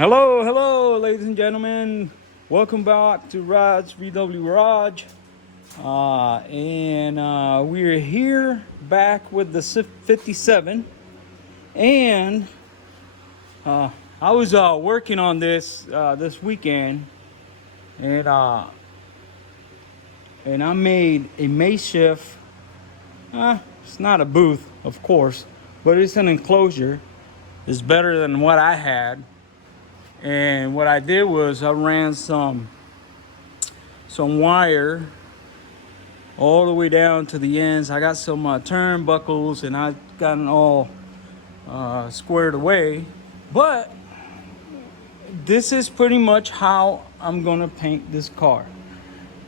Hello, ladies and gentlemen. Welcome back to Rod's VW Garage. And we're here back with the 57. And I was working on this this weekend, and I made a makeshift. It's not a booth, of course, but it's an enclosure. It's better than what I had. And what I did was I ran some wire all the way down to the ends. I got some turnbuckles, and I got it all squared away. But this is pretty much how I'm gonna paint this car.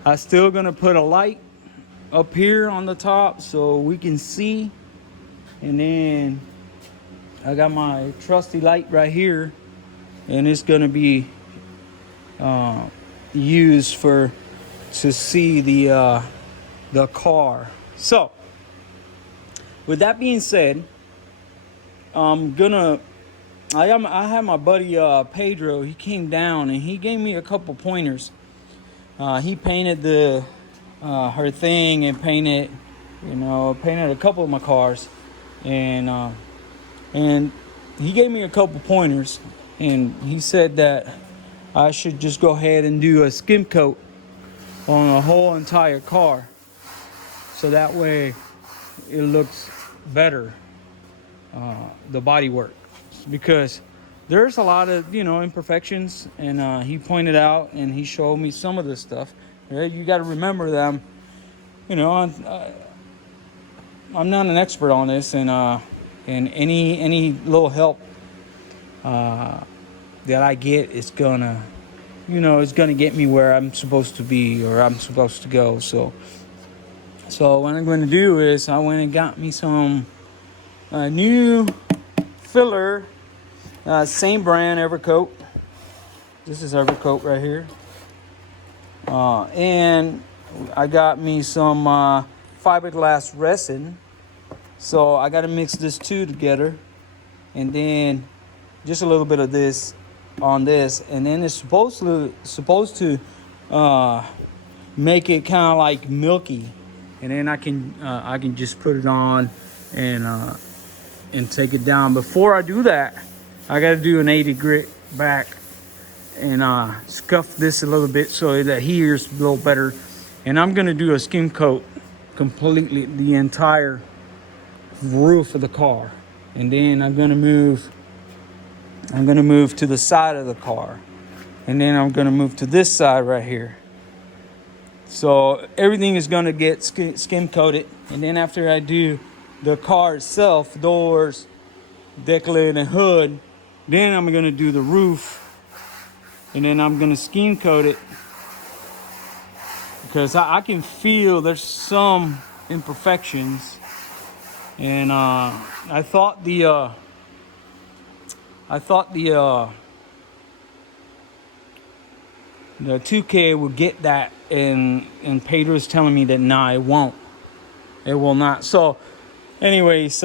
I'm still gonna put a light up here on the top so we can see, and then I got my trusty light right here, and it's gonna be used to see the car. So with that being said, I have my buddy Pedro. He came down and he gave me a couple pointers. He painted her thing and painted a couple of my cars, and he gave me a couple pointers, and he said that I should just go ahead and do a skim coat on the whole entire car, so that way it looks better, the body work, because there's a lot of imperfections, and he pointed out and he showed me some of this stuff. You got to remember that I'm not an expert on this, and any little help that I get is gonna get me where I'm supposed to be, or I'm supposed to go. So what I'm going to do is I went and got me some new filler, same brand, Evercoat. This is Evercoat right here, and I got me some fiberglass resin. So I got to mix this two together, and then just a little bit of this on this, and then it's supposed to make it kind of like milky, and then I can just put it on and take it down. Before I do that, I got to do an 80 grit back and scuff this a little bit so that here's a little better. And I'm gonna do a skim coat completely the entire roof of the car, and then I'm gonna move to the side of the car, and then I'm gonna move to this side right here. So everything is gonna get skim coated, and then after I do the car itself, doors, deck lid, and hood, then I'm gonna do the roof, and then I'm gonna skim coat it, because I can feel there's some imperfections, and I thought the 2K would get that, and Pedro's telling me that nah, it won't. It will not. So anyways,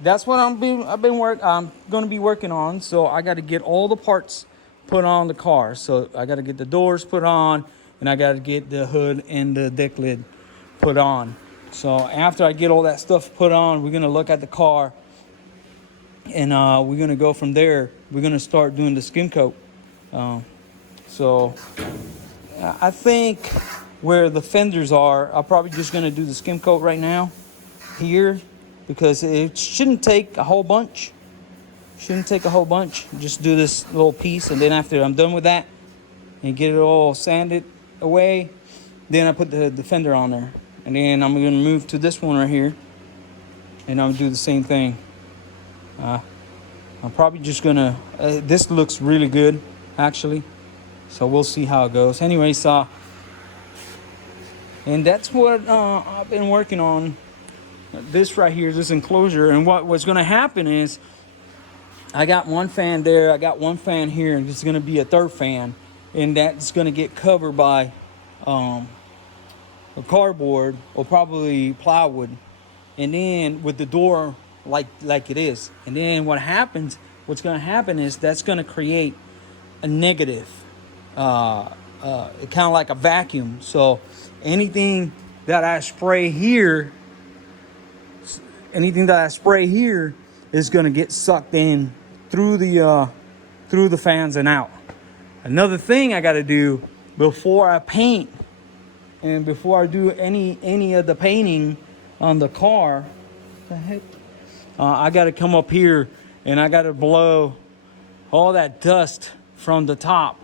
that's what I'm gonna be working on. So I got to get all the parts put on the car. So I got to get the doors put on, and I got to get the hood and the deck lid put on. So after I get all that stuff put on, we're gonna look at the car, and we're gonna go from there. We're gonna start doing the skim coat. So I think where the fenders are, I'm probably just gonna do the skim coat right now here, because it shouldn't take a whole bunch. Just do this little piece, and then after I'm done with that and get it all sanded away, then I put the fender on there, and then I'm gonna move to this one right here, and I'm gonna do the same thing. I'm probably just gonna this looks really good actually, so we'll see how it goes. Anyways, and that's what I've been working on, this right here, this enclosure. And what's gonna happen is I got one fan there, I got one fan here, and it's gonna be a third fan, and that's gonna get covered by a cardboard or probably plywood, and then with the door like it is. And then what's gonna happen is that's gonna create a negative, kind of like a vacuum. So anything that I spray here, is gonna get sucked in through the fans and out. Another thing I got to do before I paint and before I do any of the painting on the car, what the heck? I got to come up here and I got to blow all that dust from the top.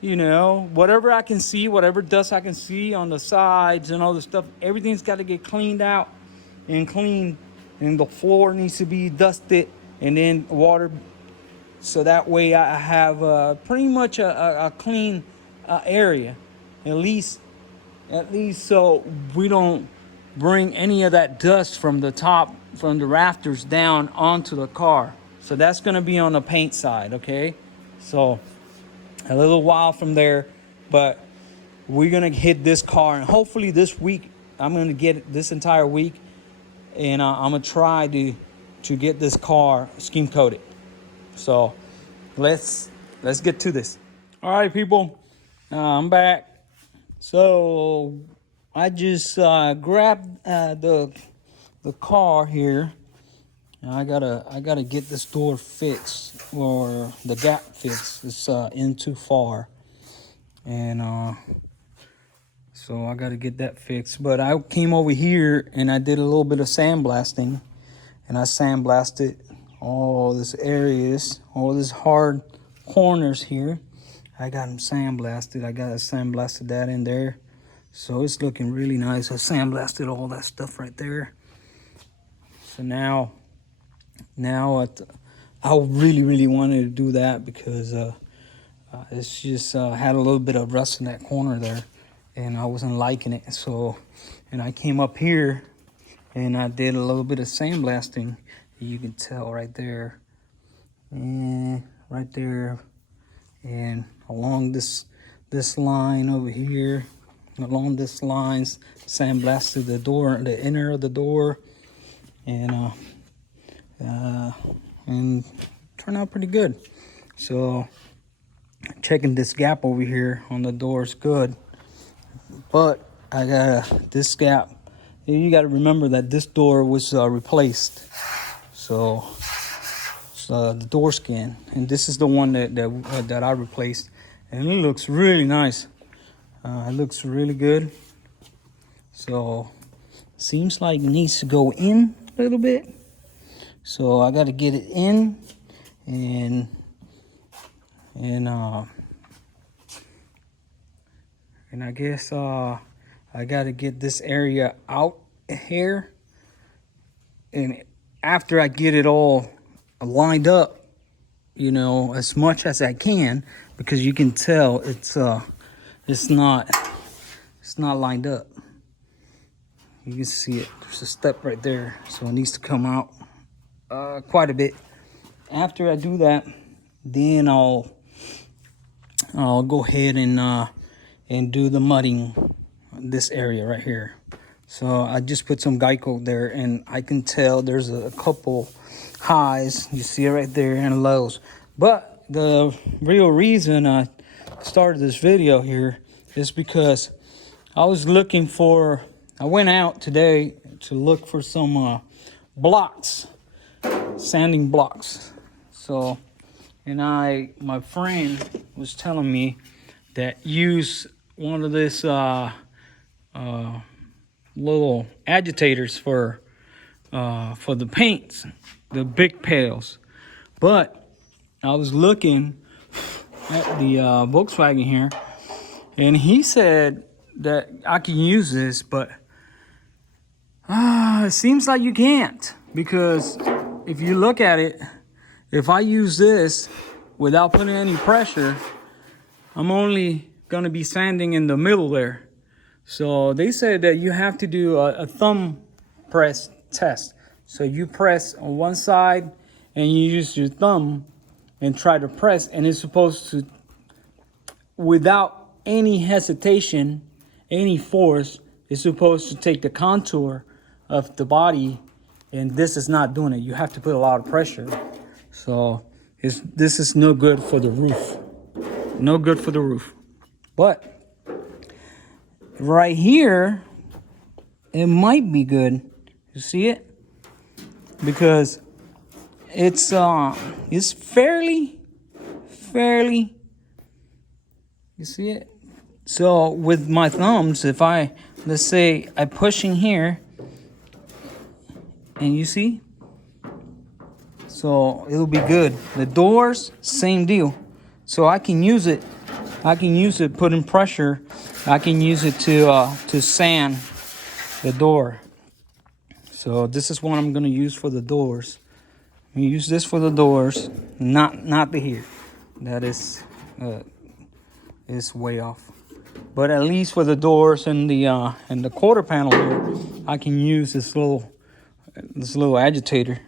You know, whatever I can see, whatever dust I can see on the sides and all this stuff, everything's got to get cleaned out and cleaned, and the floor needs to be dusted and then water, so that way I have pretty much a clean area, at least so we don't bring any of that dust from the top, from the rafters down onto the car. So that's going to be on the paint side, okay? So a little while from there, but we're going to hit this car, and hopefully this week, I'm going to get it this entire week, and I'm going to try to get this car skim coated. So let's get to this. All right, people, I'm back. So I just grabbed the car here. And I gotta get this door fixed, or the gap fixed. It's in too far, and so I gotta get that fixed. But I came over here and I did a little bit of sandblasting, and I sandblasted all this areas, all these hard corners here. I got them sandblasted. I got sandblasted that in there, so it's looking really nice. I sandblasted all that stuff right there. So now I really wanted to do that because it's just had a little bit of rust in that corner there, and I wasn't liking it. So, and I came up here and I did a little bit of sandblasting. You can tell right there, and right there, and along this line over here, along this lines, sandblasted the door, the inner of the door, and turned out pretty good. So checking this gap over here on the door is good, but I got this gap. You got to remember that this door was replaced, so the door skin, and this is the one that I replaced, and it looks really nice. It looks really good. So seems like it needs to go in a little bit. So I got to get it in, and I guess I got to get this area out here, and after I get it all lined up, you know, as much as I can, because you can tell it's not lined up. You can see it. There's a step right there, so it needs to come out quite a bit. After I do that, then I'll go ahead and do the mudding this area right here. So I just put some Geico there, and I can tell there's a couple highs. You see it right there, and lows. But the real reason I started this video here is because I went out today to look for some blocks, sanding blocks. So, and my friend was telling me that use one of this little agitators for the paints, the big pails. But I was looking at the Volkswagen here, and he said that I can use this, but it seems like you can't, because if you look at it, if I use this without putting any pressure, I'm only going to be sanding in the middle there. So they said that you have to do a thumb press test. So you press on one side and you use your thumb and try to press, and it's supposed to, without any hesitation, any force, it's supposed to take the contour of the body, and this is not doing it. You have to put a lot of pressure. So this is no good for the roof. no good for the roof. But right here, it might be good. You see it? Because it's fairly, you see it? So with my thumbs, if let's say I push in here, and you see, so it'll be good. The doors, same deal. So I can use it, putting pressure. I can use it to sand the door. So this is what I'm gonna use for the doors. I'm gonna use this for the doors, not the here. That is way off. But at least for the doors and the quarter panel here, I can use this little agitator,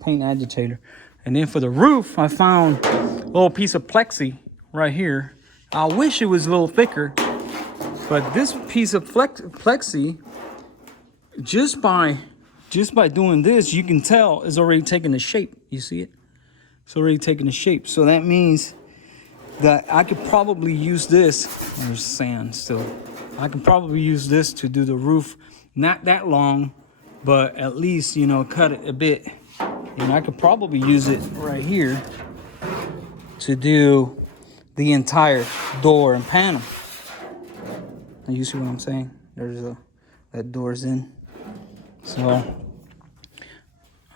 paint agitator. And then for the roof, I found a little piece of plexi right here. I wish it was a little thicker, but this piece of plexi, just by doing this, you can tell it's already taking the shape. You see it? It's already taking the shape. So that means that I could probably use this. There's sand still. I can probably use this to do the roof. Not that long, but at least, you know, cut it a bit. And I could probably use it right here to do the entire door and panel. And you see what I'm saying? That door's in. So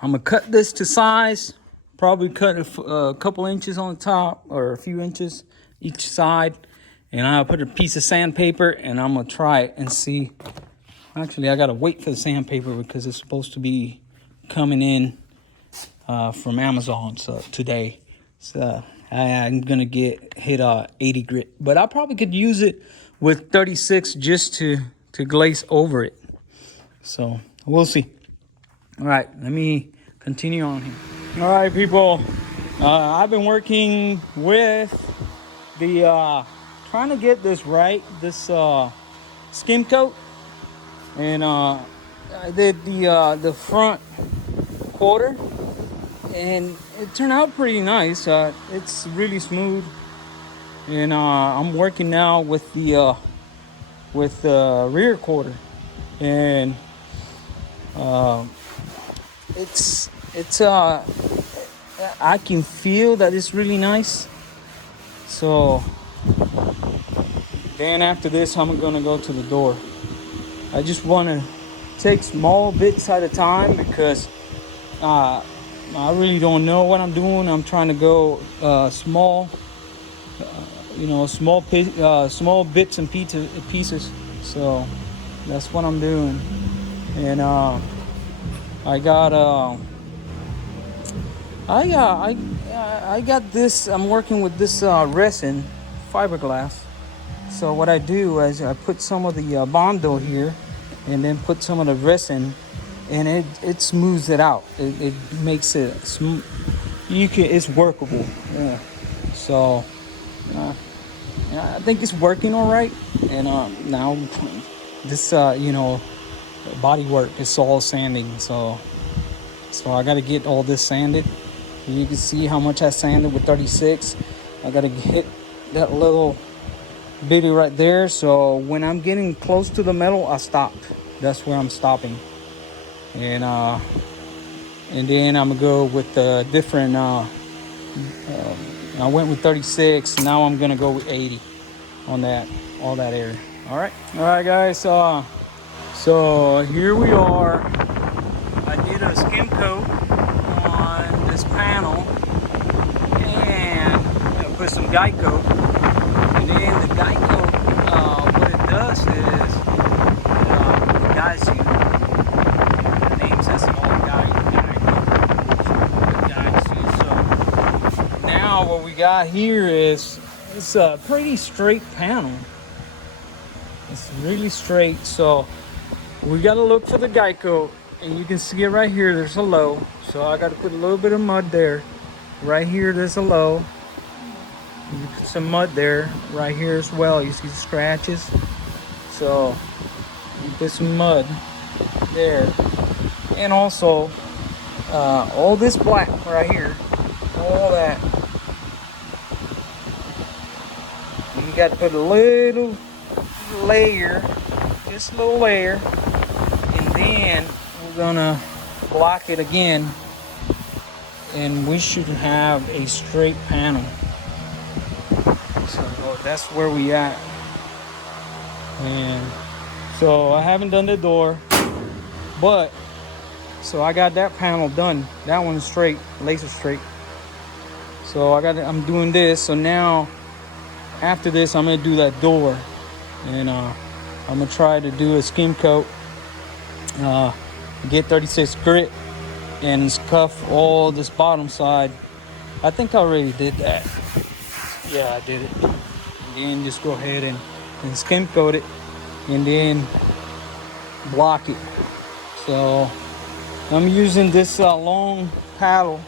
I'm gonna cut this to size. Probably cut a couple inches on the top, or a few inches each side. And I'll put a piece of sandpaper, and I'm gonna try it and see. Actually, I gotta wait for the sandpaper because it's supposed to be coming in from Amazon today. So I'm gonna hit 80 grit, but I probably could use it with 36 just to glaze over it. So we'll see. All right, let me continue on here. All right, people, I've been working with the trying to get this right, this skim coat, and I did the front quarter, and it turned out pretty nice. It's really smooth, and I'm working now with the rear quarter, and it's I can feel that it's really nice. So then after this, I'm gonna go to the door. I just want to take small bits at a time because I really don't know what I'm doing. I'm trying to go small, small bits and pieces. So that's what I'm doing. And I got this. I'm working with this resin, fiberglass. So what I do is I put some of the Bondo here, and then put some of the resin, and it smooths it out. It makes it smooth. It's workable. Yeah. So I think it's working all right. And now this body work is all sanding. So I got to get all this sanded. You can see how much I sanded with 36. I got to hit that little bitty right there. So when I'm getting close to the metal, I stop. That's where I'm stopping. And then I'm gonna go with the different. I went with 36. Now I'm gonna go with 80 on all that area. All right, guys. So here we are. I did a skim coat on this panel, and I put some guide coat. And then the guide coat, what it does is it guides you. The name says small guide guides you. So now what we got here is it's a pretty straight panel. It's really straight. So we got to look for the guide coat. And you can see it right here. There's a low. So I got to put a little bit of mud there. Right here, there's a low. You put some mud there. Right here as well. You see the scratches. So you put some mud there. And also, all this black right here. All that. got to put a little layer, just a little layer, and then we're gonna block it again, and we should have a straight panel. So that's where we at. And so I haven't done the door, but so I got that panel done. That one's straight, laser straight. So I'm doing this. So now after this, I'm gonna do that door, and I'm gonna try to do a skim coat, get 36 grit, and scuff all this bottom side. I think I already did that. Yeah, I did it. And then just go ahead and skim coat it, and then block it. So I'm using this long paddle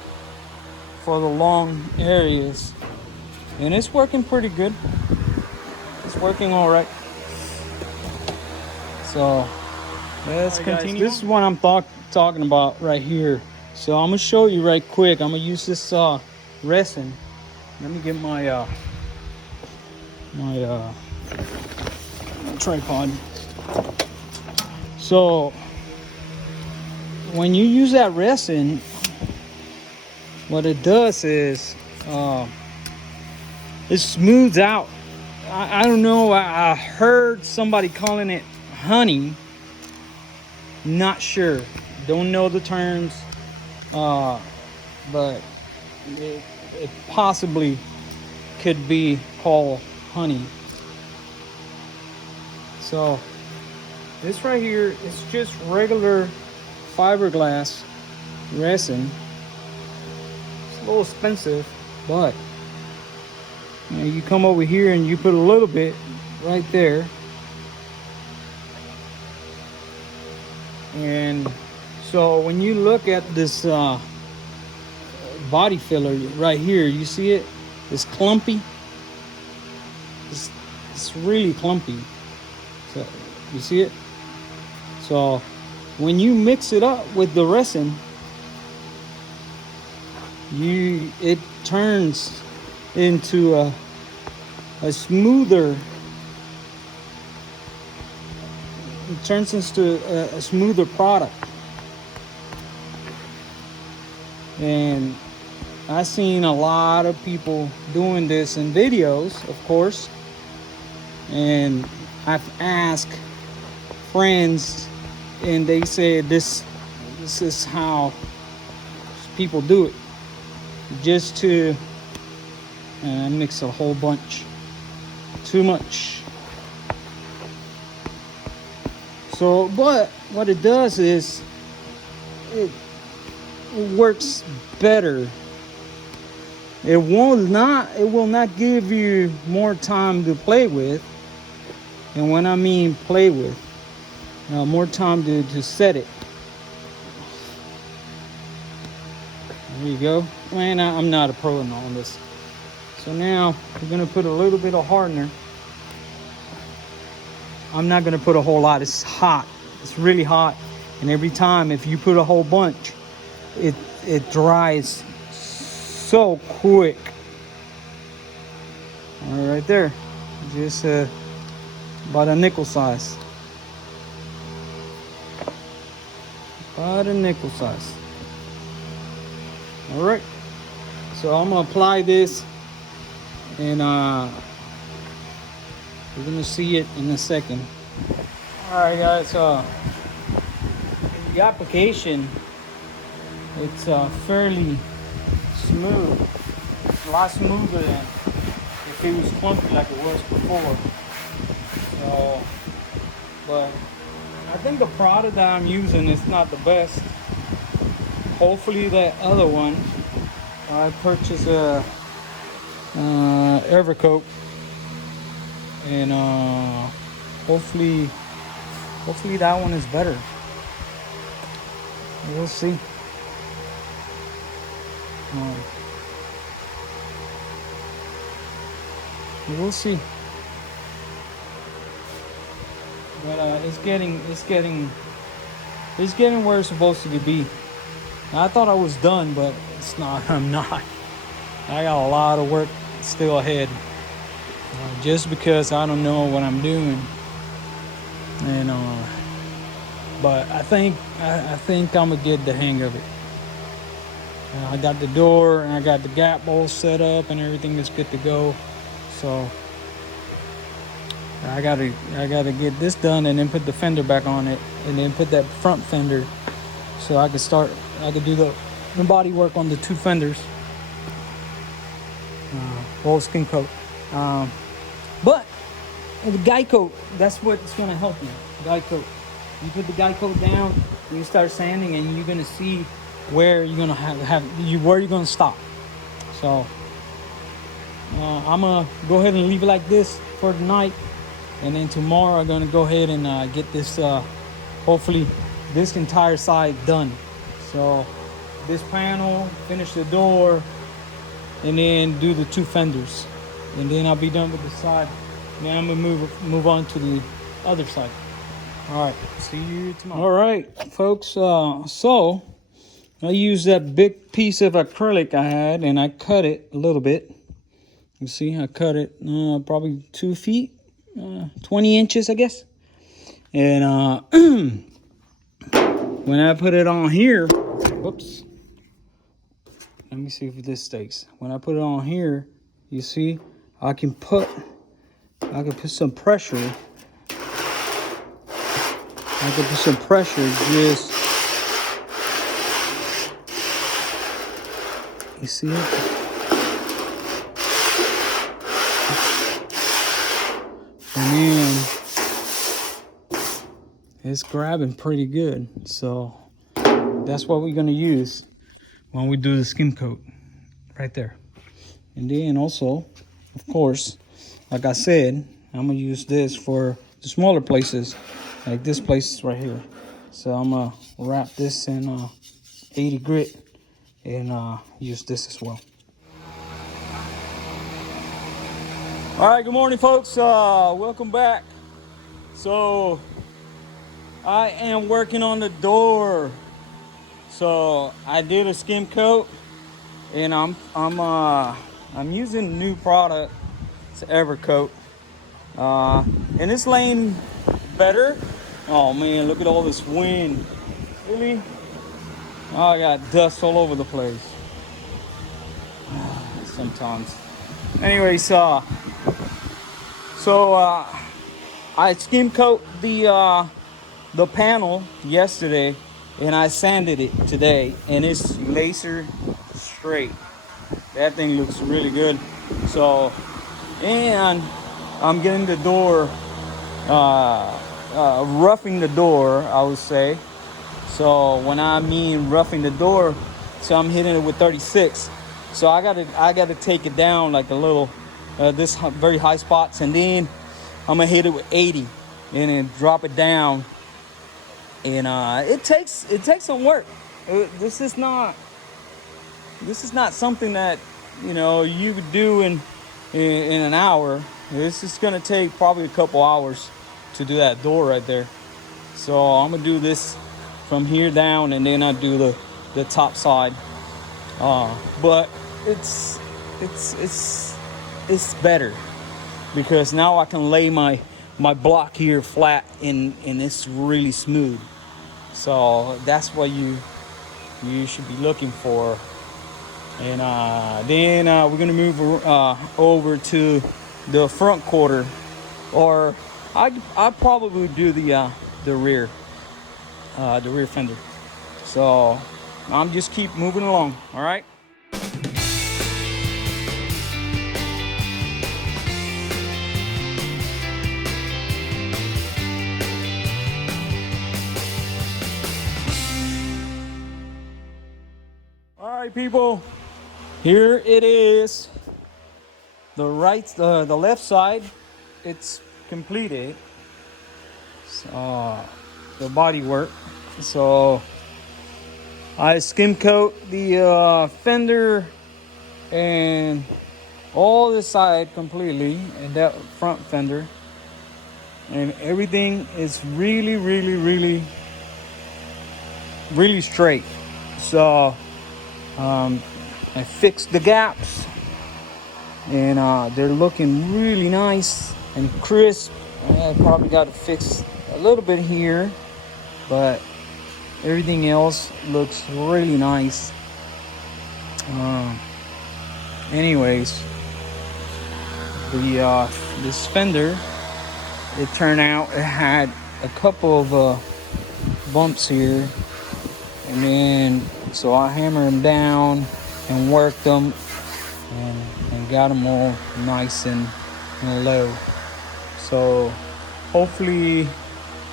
for the long areas, and it's working pretty good. It's working all right. So let's continue. Guys, this is what I'm talking about right here. So I'm gonna show you right quick. I'm gonna use this resin. Let me get my tripod. So when you use that resin, what it does is it smooths out. I don't know, I heard somebody calling it honey. Not sure, don't know the terms, but it possibly could be called honey. So this right here is just regular fiberglass resin. It's a little expensive, but you come over here and you put a little bit right there, and so when you look at this body filler right here, you see it? It's clumpy. It's really clumpy. So you see it? So when you mix it up with the resin, it turns into a smoother. It turns into a smoother product. And I've seen a lot of people doing this in videos, of course, and I've asked friends, and they said this is how people do it. Just to mix a whole bunch, too much. So, but what it does is it works better. It will not give you more time to play with. And when I mean play with, more time to set it. There you go. And I'm not a pro on this. So now we're gonna put a little bit of hardener. I'm not gonna put a whole lot. It's hot. It's really hot. And every time if you put a whole bunch, it dries so quick. All right there. Just about a nickel size. About a nickel size. All right. So I'm gonna apply this, and we're gonna see it in a second. All right, guys. The application, it's fairly smooth. It's a lot smoother than if it was clumpy like it was before. So, but I think the product that I'm using is not the best. Hopefully that other one, I purchased a Evercoat, and hopefully that one is better. We'll see. We'll see. But it's getting where it's supposed to be. I thought I was done, but it's not. I'm not. I got a lot of work still ahead. just because I don't know what I'm doing. And but I think I'm gonna get the hang of it. I got the door and I got the gap bowl set up and everything is good to go. So I gotta get this done and then put the fender back on it and then put that front fender so I could do the body work on the two fenders. Full skin coat. But the guy coat, that's what's gonna help you. Guy coat. You put the guy coat down, you start sanding, and you're gonna see where you're gonna where you're gonna stop. So I'm gonna go ahead and leave it like this for tonight, and then tomorrow I'm gonna go ahead and get this, hopefully this entire side done. So this panel, finish the door, and then do the two fenders, and then I'll be done with the side. Then I'm gonna move on to the other side. All right, see you tomorrow. All right, folks. So I used that big piece of acrylic I had, and I cut it a little bit. You see, I cut it probably 2 feet, 20 inches, I guess. And when I put it on here, whoops. Let me see if this stakes. When I put it on here, you see, I can put some pressure. I can put some pressure just, you see it? And then it's grabbing pretty good. So that's what we're gonna use when we do the skim coat right there. And then also, of course, like I said, I'm gonna use this for the smaller places, like this place right here. So I'm gonna wrap this in 80 grit and use this as well. All right, good morning, folks. Welcome back. So I am working on the door. So I did a skim coat, and I'm using a new product. It's Evercoat, and it's laying better. Oh man, look at all this wind. Really? Oh, I got dust all over the place. Sometimes. Anyways, so I skim coat the panel yesterday, and I sanded it today, and it's laser straight. That thing looks really good. So, and I'm getting the door, roughing the door, I would say. So when I mean roughing the door, so I'm hitting it with 36. So I gotta take it down like a little, this very high spots, and then I'm gonna hit it with 80, and then drop it down. And it takes some work. This is not something that you could do in an hour. This is gonna take probably a couple hours to do that door right there. So I'm gonna do this from here down, and then I do the top side. But it's better because now I can lay my block here flat and it's really smooth. So that's what you should be looking for. And then we're gonna move over to the front quarter, or I probably do the rear fender. So I'm just keep moving along. All right. All right, people. Here it is. The left side, it's completed. So the body work. So I skim coat the fender and all the side completely, and that front fender, and everything is really straight. So I fixed the gaps, and they're looking really nice and crisp. I probably got to fix a little bit here, but everything else looks really nice. Anyways, this fender, it turned out it had a couple of bumps here, and then so I hammered them down and worked them and got them all nice and low. So hopefully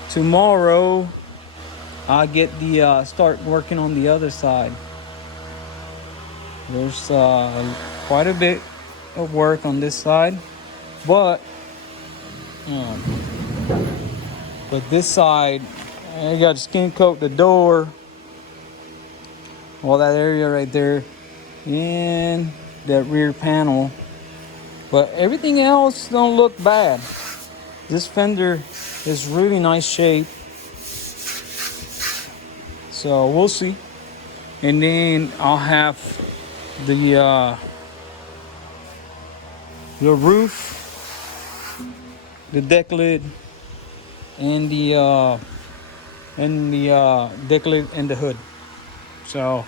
tomorrow I'll get the start working on the other side. There's quite a bit of work on this side, but this side, I got to skin coat the door, all that area right there, and that rear panel. But everything else don't look bad. This fender is really nice shape. So we'll see. And then I'll have the roof, the deck lid, and the deck lid and the hood. So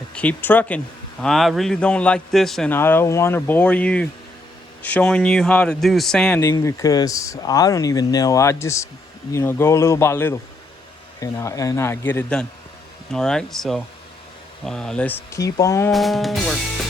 I keep trucking. I really don't like this, and I don't want to bore you showing you how to do sanding because I don't even know. I just go little by little, and I get it done. All right, so let's keep on working.